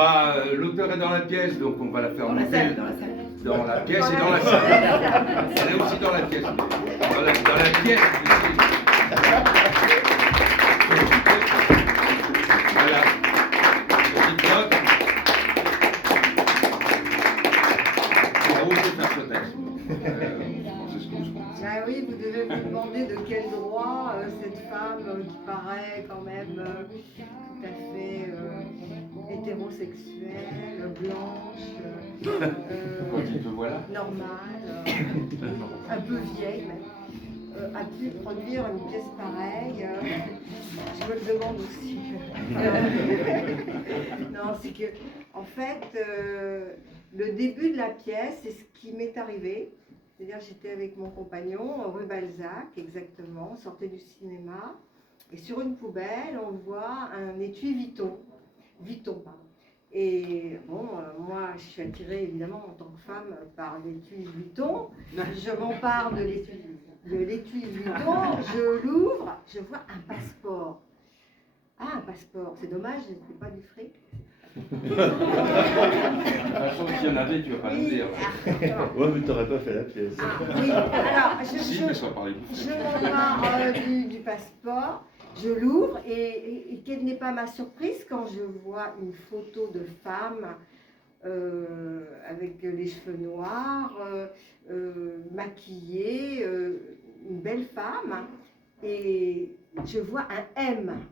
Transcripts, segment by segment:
va, l'auteur est dans la pièce, donc on va la faire monter. Dans la pièce et dans la salle. Elle est aussi dans la pièce. Dans la pièce ici. Voilà. Petite note. C'est un prétexte. C'est ce qu'on se pense. Ah oui, vous devez vous demander de quel droit cette femme qui paraît quand même tout à fait hétérosexuelle, blanche, Quand il te voit là. normale, un peu vieille même, a pu produire une pièce pareille. Je me le demande aussi. Non, c'est que, en fait, le début de la pièce, c'est ce qui m'est arrivé. C'est-à-dire, j'étais avec mon compagnon, rue Balzac, exactement, on sortait du cinéma, et sur une poubelle, on voit un étui Vuitton, pardon. Et bon, moi, je suis attirée évidemment en tant que femme par l'étui Vuitton. Je m'empare de l'étui Vuitton, je l'ouvre, je vois un passeport. Ah, un passeport, c'est dommage, c'était pas du fric. De toute façon, s'il y en avait, tu vas pas le dire. Ouais, mais t'aurais pas fait la pièce. Ah, oui, alors, Si, mais ça va parler je m'empare du passeport, je l'ouvre et quelle n'est pas ma surprise quand je vois une photo de femme avec les cheveux noirs, maquillée, une belle femme, et je vois un M.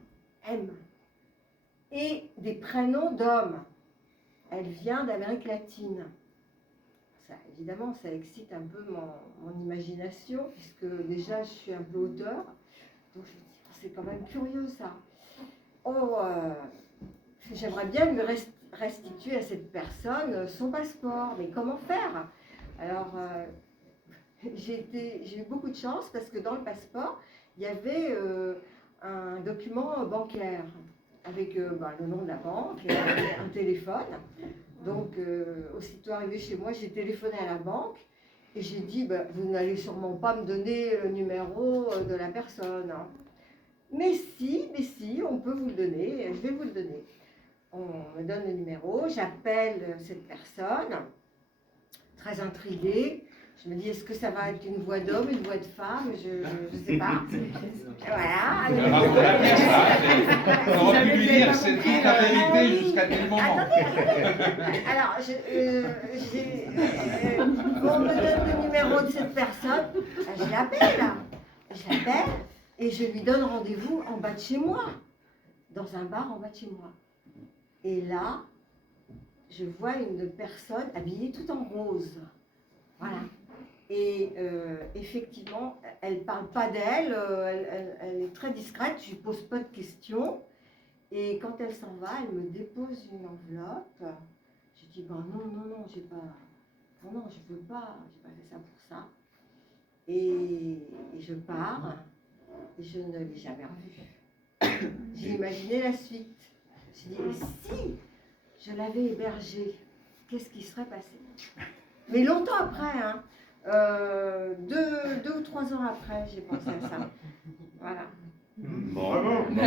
Et des prénoms d'hommes. Elle vient d'Amérique latine. Ça, évidemment, ça excite un peu mon imagination, puisque déjà, je suis un peu auteur. Donc, je me dis, oh, c'est quand même curieux, ça. Oh, j'aimerais bien lui restituer à cette personne son passeport. Mais comment faire? Alors, j'ai eu beaucoup de chance, parce que dans le passeport, il y avait un document bancaire, avec le nom de la banque, un téléphone. Donc, aussitôt arrivé chez moi, j'ai téléphoné à la banque et j'ai dit, vous n'allez sûrement pas me donner le numéro de la personne. Hein. Mais si, on peut vous le donner, je vais vous le donner. On me donne le numéro, j'appelle cette personne, très intriguée. Je me dis, est-ce que ça va être une voix d'homme, une voix de femme? Je ne sais pas. Voilà. On aurait pu lui dire, c'est toute la vérité jusqu'à tel moment. Alors, on me donne le numéro de cette personne, je l'appelle et je lui donne rendez-vous en bas de chez moi, dans un bar en bas de chez moi. Et là, je vois une personne habillée tout en rose. Voilà. Et effectivement, elle ne parle pas d'elle, elle est très discrète, je ne lui pose pas de questions. Et quand elle s'en va, elle me dépose une enveloppe. Je dis, non, j'ai pas... Non, je veux pas, j'ai pas fait ça pour ça. Et je pars, et je ne l'ai jamais revue. J'ai imaginé la suite. J'ai dit, et si je l'avais hébergée, qu'est-ce qui serait passé? Mais longtemps après, hein, 2 ou 3 ans après, j'ai pensé à ça. Voilà. Bravo. C'est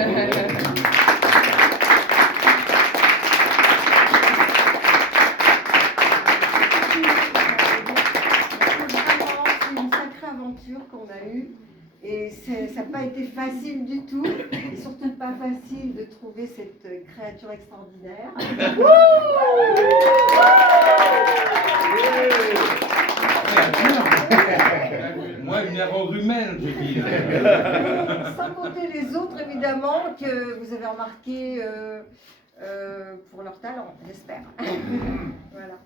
une sacrée aventure qu'on a eue. Et ça n'a pas été facile du tout, et surtout pas facile de trouver cette créature extraordinaire. Moi, une erreur humaine, je dis. Sans compter les autres, évidemment, que vous avez remarqué pour leur talent, j'espère. Voilà.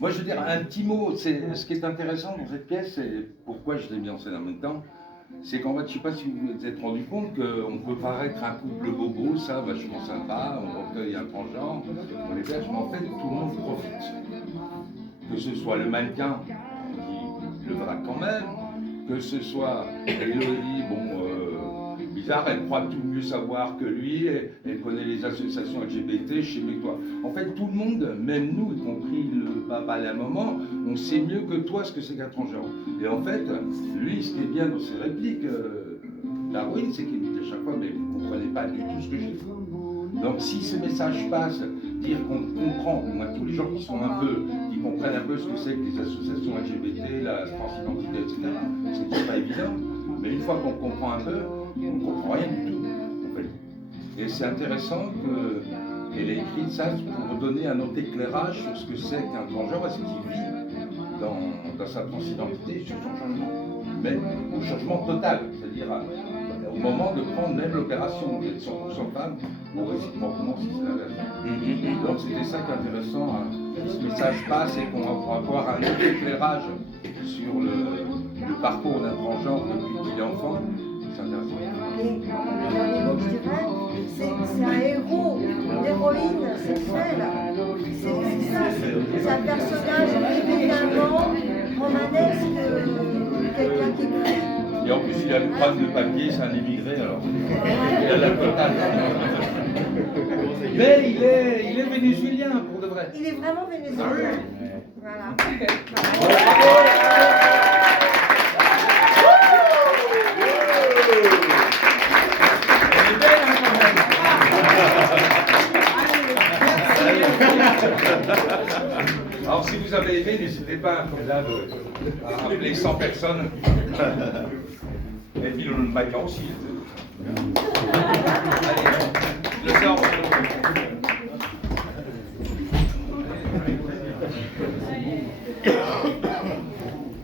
Moi, je veux dire un petit mot. Ce qui est intéressant dans cette pièce, et pourquoi je l'ai mis en scène en même temps, c'est qu'en fait, je ne sais pas si vous vous êtes rendu compte qu'on peut paraître un couple bobo, ça, vachement sympa, on recueille un transgenre, on les berge, mais en fait, tout le monde profite. Que ce soit le mannequin qui le drague quand même, que ce soit Elodie, bizarre, elle croit tout mieux savoir que lui, elle connaît les associations LGBT, je sais mieux que toi. En fait, tout le monde, même nous, y compris le papa à un moment, on sait mieux que toi ce que c'est qu'un transgenre. Et en fait, lui, ce qui est bien dans ses répliques, Darwin, c'est qu'il dit à chaque fois, mais vous ne comprenez pas du tout ce que j'ai fait. Donc si ce message passe, dire qu'on comprend, au moins tous les gens qui comprennent un peu ce que c'est que les associations LGBT, la transidentité, etc. C'est toujours pas évident, mais une fois qu'on comprend un peu, on ne comprend rien du tout, en fait. Et c'est intéressant qu'elle ait écrit ça pour donner un autre éclairage sur ce que c'est qu'un transgenre et ce qu'il vit dans sa transidentité, sur son changement, même au changement total, c'est-à-dire au moment de prendre même l'opération d'être 100% femme ou réciproquement si c'est l'inverse. Donc c'était ça qui est intéressant, hein, que ce message passe et qu'on va avoir un autre éclairage sur le parcours d'un transgenre depuis qu'il est enfant. C'est intéressant. Et le dernier mot que je dirais, c'est un héros, une héroïne sexuelle. C'est ça, c'est un personnage évidemment romanesque, quelqu'un qui écrit. Et en plus, il a le crâne de papier, c'est un émigré, alors. Il a la totale. Mais il est vénézuélien, pour de vrai. Il est vraiment vénézuélien. Voilà. Elle est belle, hein, quand même. Alors, si vous avez aimé, n'hésitez pas, comme là, à rappeler 100 personnes. Et puis le Macan aussi. Allez, je sors.